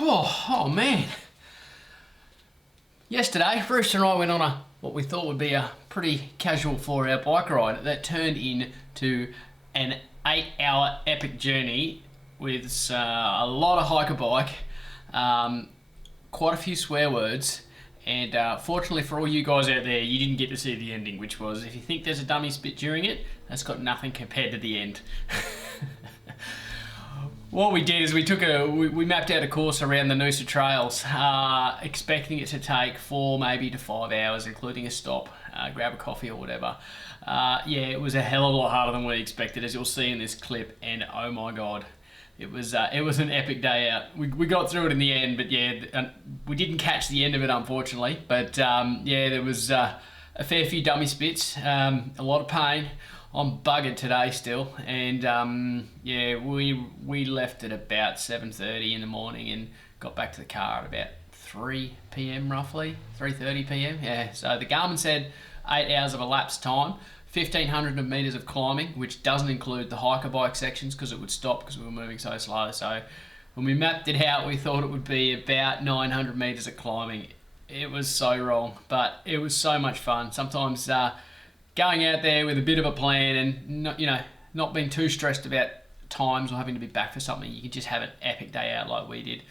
Oh man. Yesterday, Bruce and I went on what we thought would be a pretty casual 4-hour bike ride that turned into an 8-hour epic journey with a lot of hiker bike, quite a few swear words, and fortunately for all you guys out there, you didn't get to see the ending, which was, if you think there's a dummy spit during it, that's got nothing compared to the end. What we did is we mapped out a course around the Noosa Trails, expecting it to take 4 maybe to 5 hours, including a stop, grab a coffee or whatever. Yeah, it was a hell of a lot harder than we expected, as you'll see in this clip, and oh my god, it was an epic day out. We got through it in the end, but yeah, we didn't catch the end of it unfortunately. But yeah, there was a fair few dummy spits, a lot of pain. I'm buggered today still, and yeah, we left at about 7:30 in the morning and got back to the car at about 3 p.m. roughly, 3:30 p.m. Yeah, so the Garmin said 8 hours of elapsed time, 1,500 meters of climbing, which doesn't include the hiker bike sections because it would stop because we were moving so slow. So when we mapped it out, we thought it would be about 900 meters of climbing. It was so wrong, but it was so much fun. Sometimes going out there with a bit of a plan and not being too stressed about times or having to be back for something, you can just have an epic day out like we did.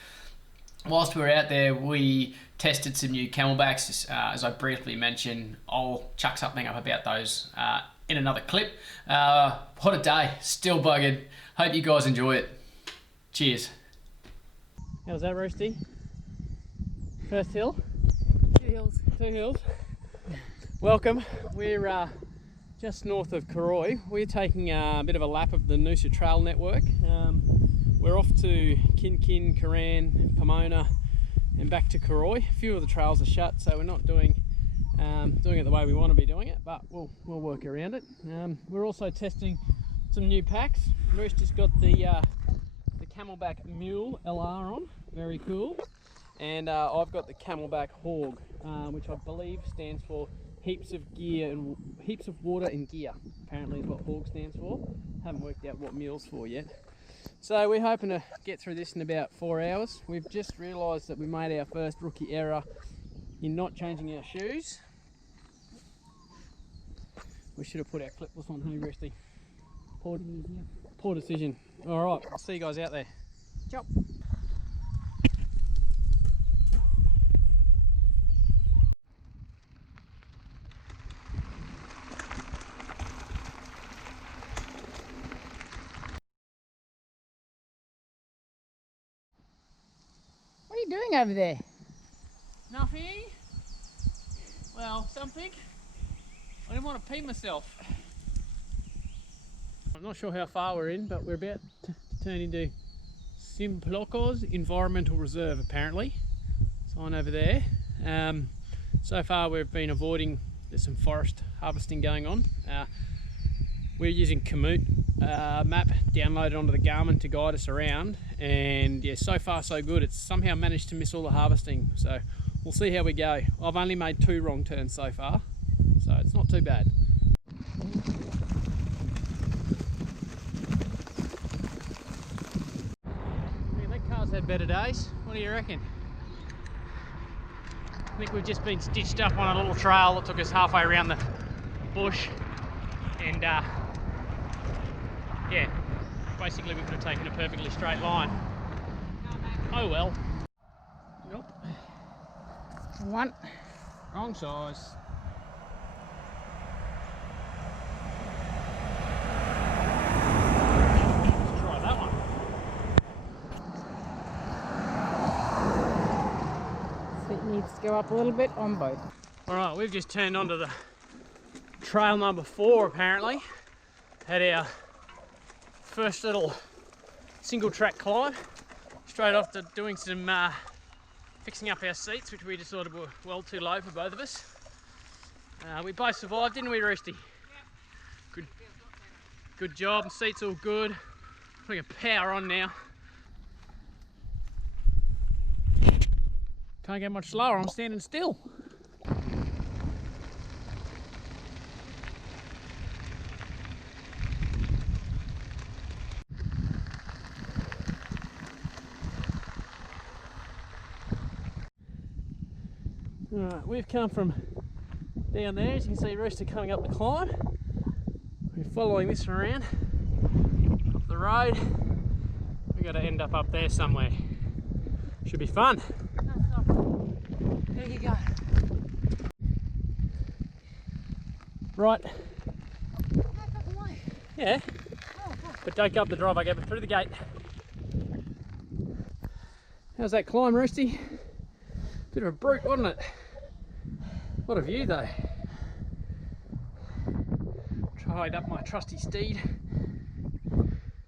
Whilst we were out there, we tested some new camelbacks, as I briefly mentioned. I'll chuck something up about those in another clip. What a day, still buggered. Hope you guys enjoy it. Cheers. How's that, Roasty? First hill? 2 hills. 2 hills. Welcome. We're just north of Koach'd. We're taking a bit of a lap of the Noosa Trail Network. We're off to Kin, Karan, Pomona and back to Koach'd. A few of the trails are shut, so we're not doing it the way we want to be doing it, but we'll work around it. We're also testing some new packs. Bruce just got the Camelback Mule LR on, very cool. And I've got the Camelback Hog, which I believe stands for heaps of gear and heaps of water and gear. Apparently is what Hog stands for. Haven't worked out what Mule's for yet. So we're hoping to get through this in about 4 hours. We've just realised that we made our first rookie error in not changing our shoes. We should have put our clipless on, hey Rusty? Poor decision. Alright, I'll see you guys out there. Ciao. What are you doing over there? Nothing. Well, something. I didn't want to pee myself. I'm not sure how far we're in, but we're about to turn into Simplocos Environmental Reserve apparently. Sign over there. So far we've been avoiding, there's some forest harvesting going on. We're using Koach'd map downloaded onto the Garmin to guide us around, and yeah, so far so good. It's somehow managed to miss all the harvesting, so we'll see how we go. I've only made 2 wrong turns so far, so it's not too bad. Man, that car's had better days. What do you reckon? I think we've just been stitched up on a little trail that took us halfway around the bush, and yeah, basically we could have taken a perfectly straight line. Oh well. Nope. One. Wrong size. Let's try that one. So it needs to go up a little bit on both. Alright, we've just turned onto the trail number 4 apparently. Had our first little single track climb, straight off to doing some fixing up our seats, which we decided were well too low for both of us. We both survived, didn't we, Roosty? Good, good job. Seats all good. Putting a power on now. Can't get much slower. I'm standing still. Alright, we've come from down there, as you can see Rooster coming up the climb. We're following this around up the road. We've got to end up there somewhere. Should be fun. There you go. Right. Yeah. But don't go up the driveway, go through the gate. How's that climb, Roosty? Bit of a brute, wasn't it? What a view though. Tried up my trusty steed.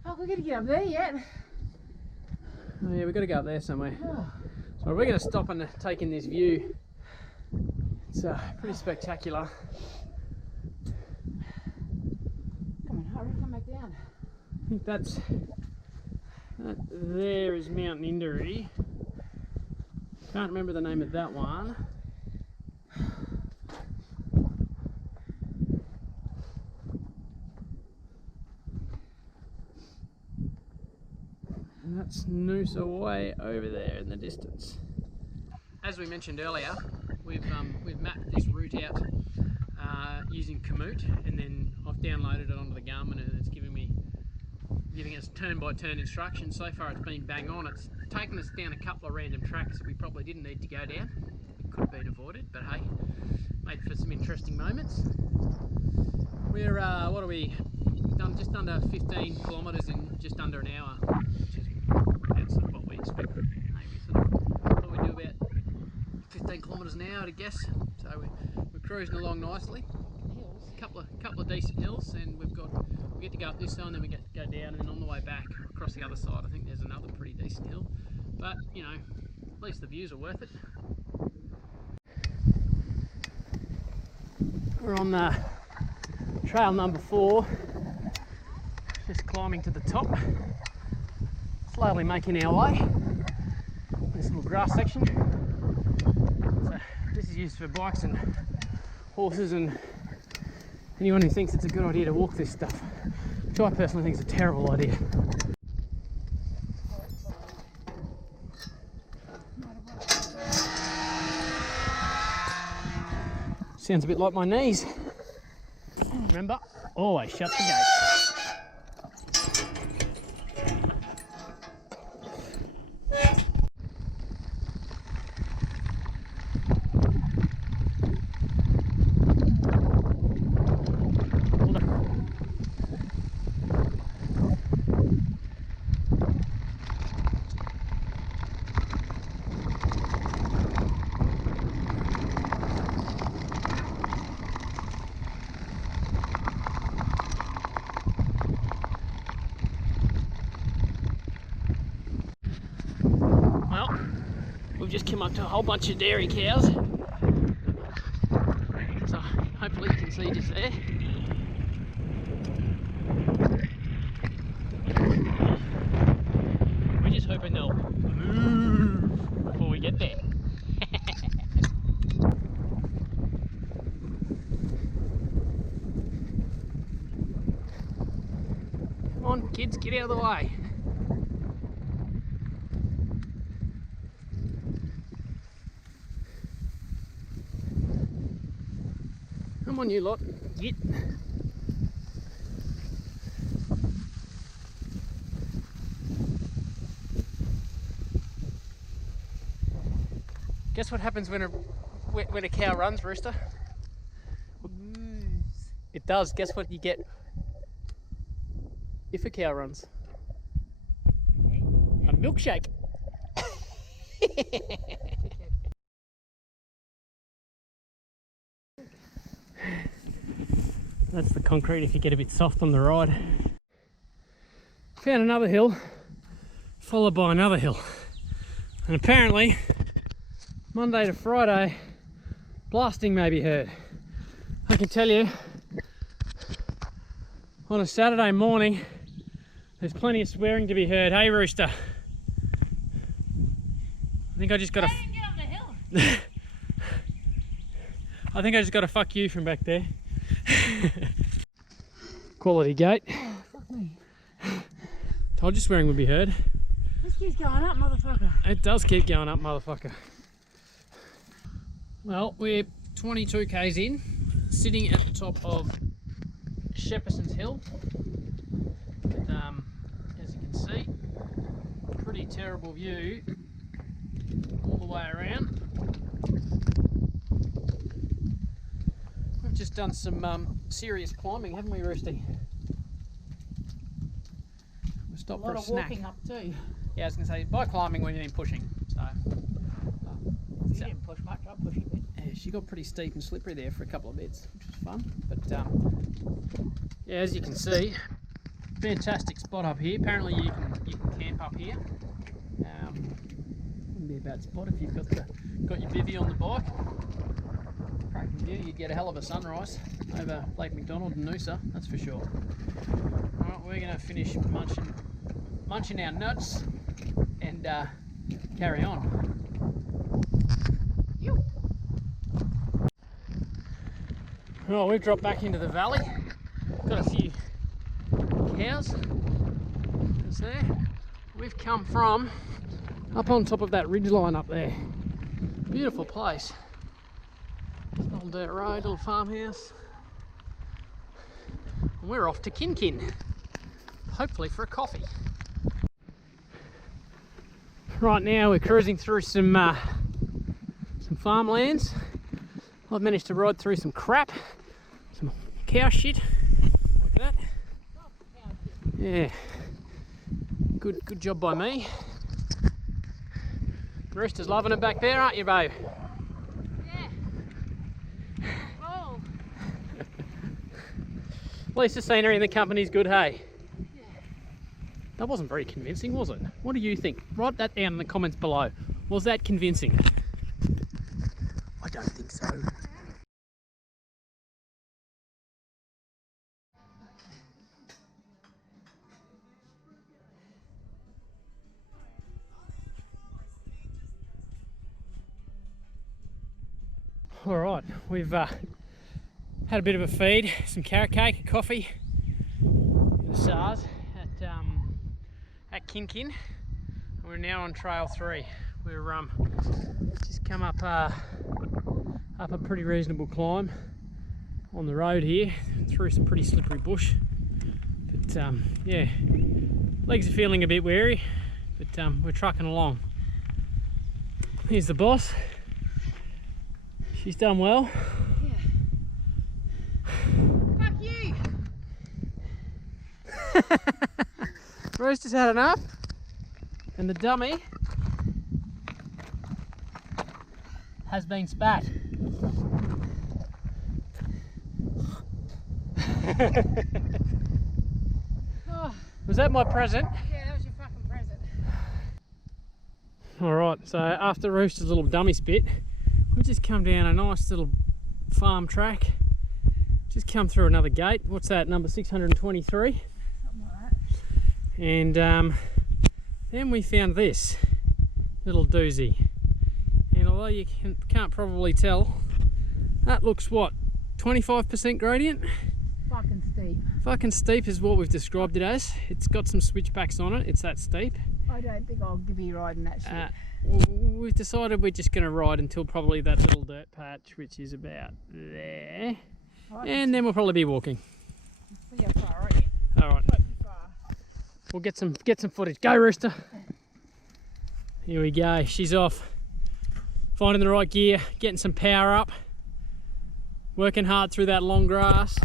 Oh, we're going to get up there yet. Oh yeah, we've got to go up there somewhere. So we're going to stop and take in this view. It's pretty spectacular. Come on, hurry, come back down. I think that there is Mount Ninderry. Can't remember the name of that one. And that's Noosa way over there in the distance. As we mentioned earlier, we've mapped this route out using Koach'd, and then I've downloaded it onto the Garmin, and it's giving us turn-by-turn instructions. So far it's been bang on. It's taken us down a couple of random tracks that we probably didn't need to go down. It could have been avoided, but hey, made for some interesting moments. We're, what are we, done just under 15 kilometres in just under an hour, which is that's sort of what we expected. Maybe sort of thought we'd do about 15 kilometres an hour, I guess. So we're cruising along nicely. Couple of decent hills, and we get to go up this side, and then we get to go down, and then on the way back across the other side I think there's another pretty decent hill, but you know, at least the views are worth it. We're on trail number 4, just climbing to the top, slowly making our way. This little grass section, so this is used for bikes and horses and anyone who thinks it's a good idea to walk this stuff, which I personally think is a terrible idea. Sounds a bit like my knees. Remember, always shut the gate. Well, we've just come up to a whole bunch of dairy cows, so hopefully you can see just there. We're just hoping they'll move before we get there. Come on, kids, get out of the way. Come on, you lot, get. Guess what happens when a cow runs, Rooster? Moves. It does. Guess what you get if a cow runs? A milkshake. That's the concrete if you get a bit soft on the ride. Found another hill, followed by another hill. And apparently, Monday to Friday, blasting may be heard. I can tell you, on a Saturday morning, there's plenty of swearing to be heard. Hey, Rooster. I think I just got to... Get on the hill. I think I just got to fuck you from back there. Quality gate. Oh, fuck me. Told you swearing would be heard. This keeps going up, motherfucker. It does keep going up, motherfucker. Well, we're 22 k's in, sitting at the top of Shepperson's Hill. And, as you can see, pretty terrible view all the way around. We've just done some serious climbing, haven't we, Roosty? We'll stop for a snack. Walking up too. Yeah, I was going to say, by climbing we mean pushing. So, You didn't push much, I pushed a bit. yeah, she got pretty steep and slippery there for a couple of bits, which was fun. But yeah, as you can see, fantastic spot up here. Apparently you can camp up here. Wouldn't be a bad spot if you've got your bivvy on the bike. Cracking view. You'd get a hell of a sunrise over Lake McDonald and Noosa, that's for sure. All right, we're going to finish munching our nuts and carry on. Right, we've dropped back into the valley. Got a few cows. There's there. We've come from up on top of that ridge line up there. Beautiful place. Old dirt road, little farmhouse. And we're off to Kin, hopefully for a coffee. Right now we're cruising through some farmlands. I've managed to ride through some crap, some cow shit, like that. Yeah, good job by me. Rooster's loving it back there, aren't you, babe? Yeah. Oh. At least the scenery and the company's good, hey? Yeah. That wasn't very convincing, was it? What do you think? Write that down in the comments below. Was that convincing? I don't think so. All right, we've had a bit of a feed, some carrot cake, a coffee, and a SARS at Kin. We're now on trail 3. We're just come up a pretty reasonable climb on the road here, through some pretty slippery bush. But yeah, legs are feeling a bit weary, but we're trucking along. Here's the boss. She's done well. Yeah. Fuck you! Rooster's had enough. And the dummy has been spat. Oh, Was that my present? yeah, that was your fucking present. Alright, so after Rooster's little dummy spit, we've just come down a nice little farm track. Just come through another gate. What's that, number 623? Something like that. And then we found this little doozy. And although you can't probably tell, that looks what, 25% gradient? Fucking steep. Fucking steep is what we've described it as. It's got some switchbacks on it, it's that steep. I don't think I'll give you riding that shit. We've decided we're just going to ride until probably that little dirt patch, which is about there. Right. And then we'll probably be walking. Yeah, far, right? Alright, Quite far. we'll get some footage. Go, Rooster! Here we go, she's off. Finding the right gear, getting some power up. Working hard through that long grass.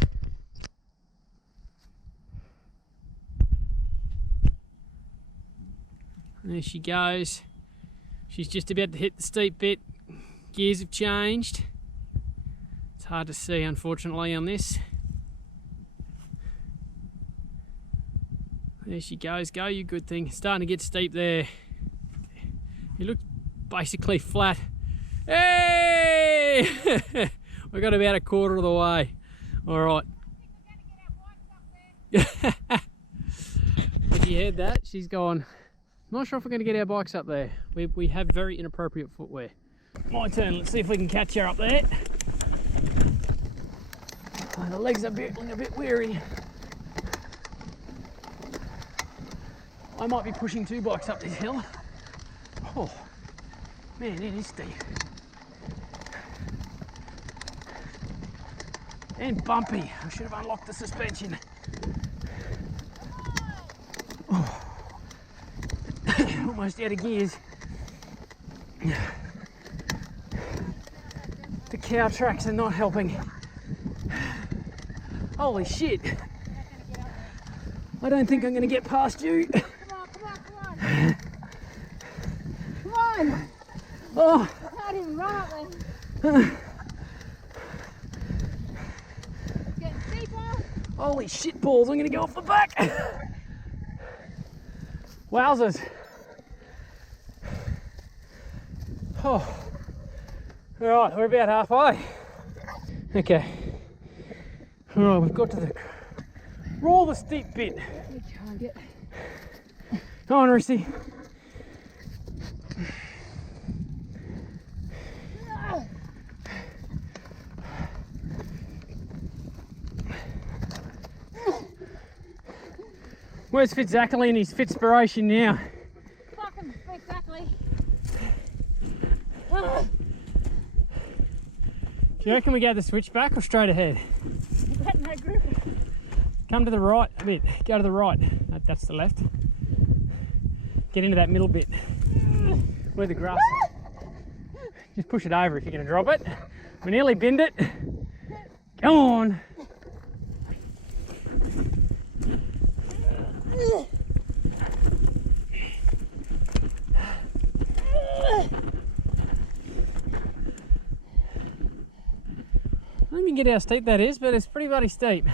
There she goes. She's just about to hit the steep bit. Gears have changed. It's hard to see, unfortunately, on this. There she goes. Go, you good thing. Starting to get steep there. It looks basically flat. Hey! We got about a quarter of the way. All right. If you heard that, she's gone. Not sure if we're going to get our bikes up there. We have very inappropriate footwear. My turn. Let's see if we can catch her up there. Oh, the legs are getting a bit weary. I might be pushing 2 bikes up this hill. Oh, man, it is steep. And bumpy. I should have unlocked the suspension. Oh. Almost out of gears. The cow tracks are not helping. Holy shit. I don't think I'm going to get past you. Come on, come on, come on. Come on. Oh. I can't even run up then. Getting steeper. Holy shit balls, I'm going to go off the back. Wowzers. Oh. Alright, we're about halfway. Okay. Alright, we've got to the roller steep bit. Come on, Rusty. Where's Fitzackly and his Fitspiration now? Fucking exactly. Do you reckon we go the switchback or straight ahead? You've got no grip. Come to the right a bit. Go to the right. That's the left. Get into that middle bit where the grass is. Just push it over if you're going to drop it. We nearly binned it. Go on. I don't even get how steep that is, but it's pretty bloody steep.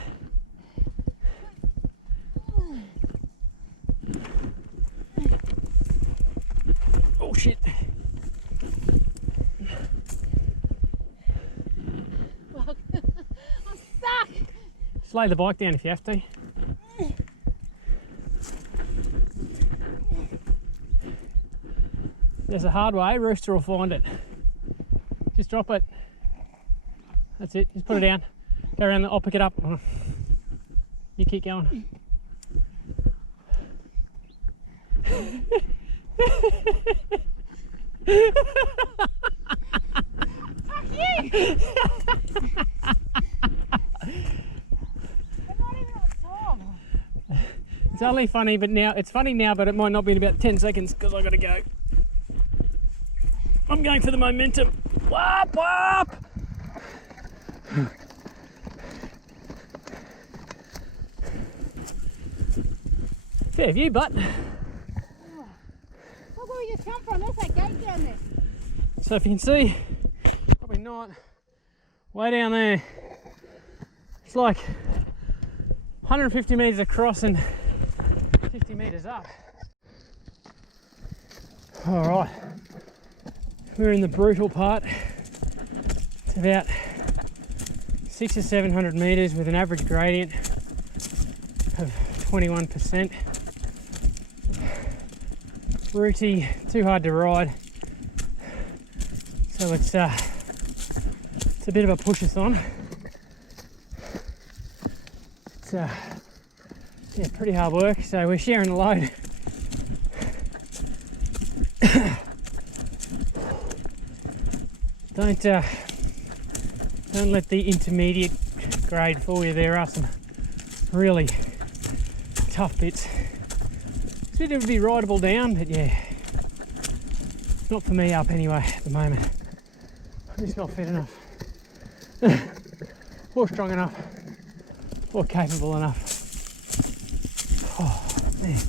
Oh shit. Fuck. I'm stuck. Just lay the bike down if you have to. There's a hard way, Rooster will find it. Just drop it. That's it, just put it down. Go around, I'll pick it up. You keep going. Fuck you! I'm not even on top. It's only funny, but now it's funny now, but it might not be in about 10 seconds because I gotta go. I'm going for the momentum. Whoop, whoop! Fair view, but. Look where you come from. There's that gate down there. So if you can see, probably not, way down there, it's like 150 metres across and 50 metres up. All right, we're in the brutal part. It's about 600 or 700 metres with an average gradient of 21%. Rooty, too hard to ride, so it's a bit of a push-a-thon. It's yeah, pretty hard work, so we're sharing the load. Don't let the intermediate grade fool you. There are some really tough bits. It would be rideable down, but yeah, not for me up anyway at the moment. I'm just not fit enough, or strong enough, or capable enough. Oh man!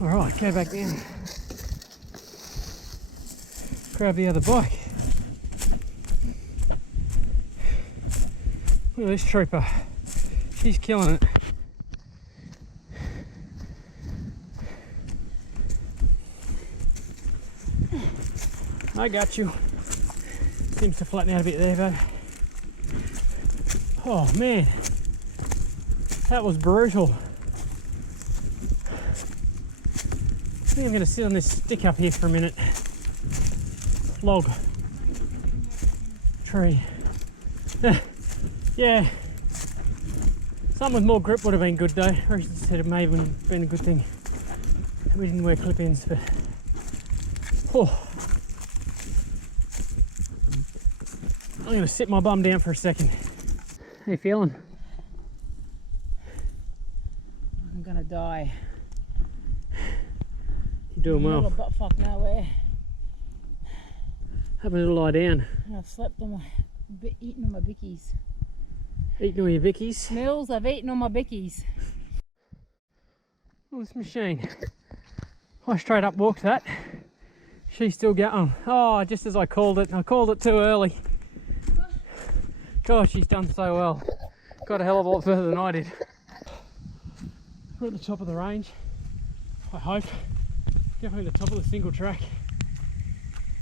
All right, go back down. Grab the other bike. Look at this trooper. She's killing it. I got you. Seems to flatten out a bit there, bud. Oh man, that was brutal. I think I'm going to sit on this stick up here for a minute. Log. Tree. Yeah. Something with more grip would have been good though. I said it may have been a good thing that we didn't wear clip-ins, but oh. I'm going to sit my bum down for a second. How you feeling? I'm gonna die. You're doing well. Not a butt fuck nowhere. Having a little lie down. And I've slept on my, eaten on my bickies. Eating all your Vickies. Mills, I've eaten on my bickies. Oh, this machine. I straight up walked that. She's still going. Oh, just as I called it. I called it too early. Gosh, she's done so well. Got a hell of a lot further than I did. We're at the top of the range. I hope. Definitely the top of the single track.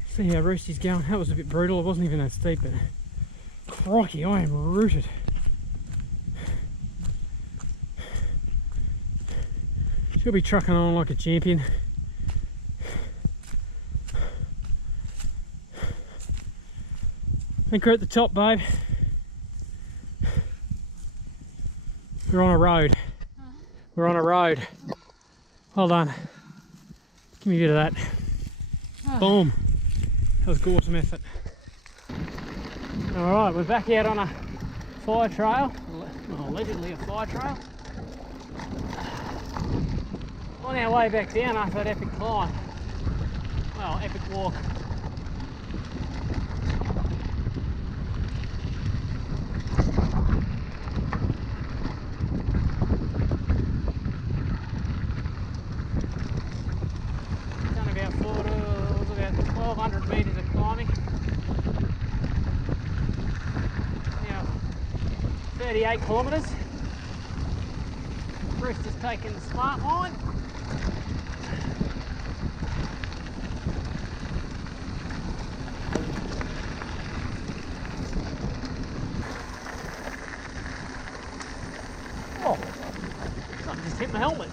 See how Roosty's going. That was a bit brutal. It wasn't even that steep, but crikey, I am rooted. She'll be trucking on like a champion. I think we're at the top, babe. We're on a road. We're on a road. Well done. Give me a bit of that. Boom. That was awesome effort. Alright, we're back out on a fire trail. Well, allegedly a fire trail. On our way back down after that epic climb. Well, epic walk. Done about 1,200 metres of climbing. Now, 38 kilometres. Brewster's taking the smart line. Oh, something just hit my helmet.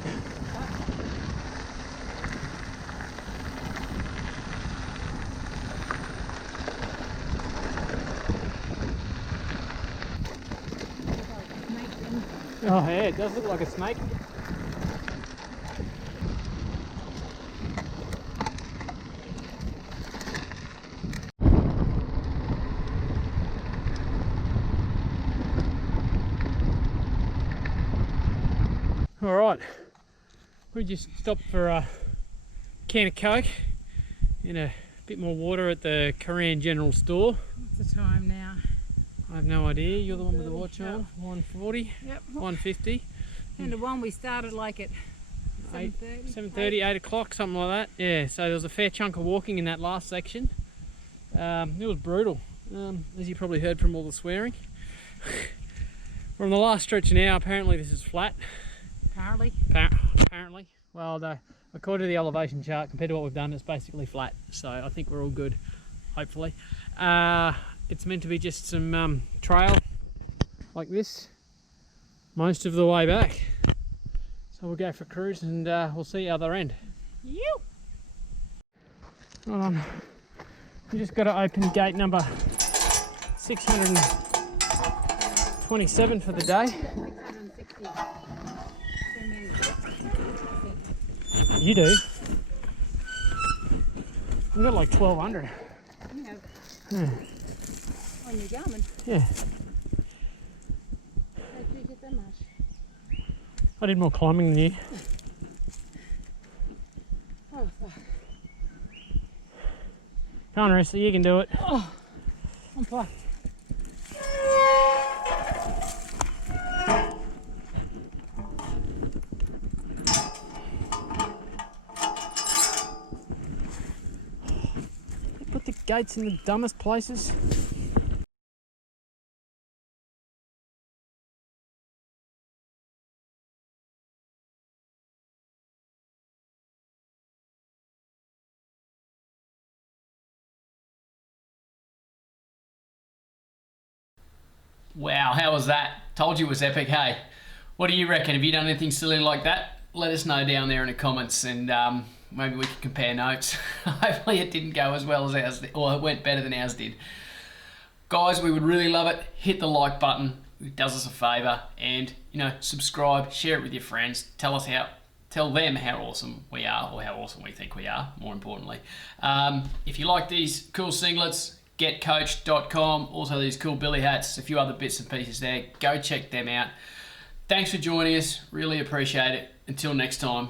Oh yeah, it does look like a snake. Alright, we just stopped for a can of Coke and a bit more water at the Korean General Store. What's the time now? I have no idea. You're the one with the watch on. 140? Yep. 150? And the one we started like at 7:30? 7:30, 8 o'clock, something like that. Yeah, so there was a fair chunk of walking in that last section. It was brutal, as you probably heard from all the swearing. We're on the last stretch now. Apparently this is flat. Apparently. Apparently. Well, according to the elevation chart, compared to what we've done, it's basically flat. So I think we're all good, hopefully. It's meant to be just some trail like this most of the way back. So we'll go for a cruise and we'll see the other end. You. We just got to open gate number 627 for the day. 660. You do? I've got like 1,200. You have. Yeah. On your Garmin. Yeah. How did you get that much? I did more climbing than you. Oh, fuck. Come on, Rissa, you can do it. Oh, I'm fine. Put the gates in the dumbest places. Wow, how was that? Told you it was epic, hey? What do you reckon? Have you done anything silly like that? Let us know down there in the comments and maybe we can compare notes. Hopefully it didn't go as well as ours did, or it went better than ours did. Guys, we would really love it. Hit the like button. It does us a favour. And, you know, subscribe, share it with your friends. Tell them how awesome we are, or how awesome we think we are, more importantly. If you like these cool singlets, GetKoachd.com. Also these cool billy hats, a few other bits and pieces there. Go check them out. Thanks for joining us. Really appreciate it. Until next time.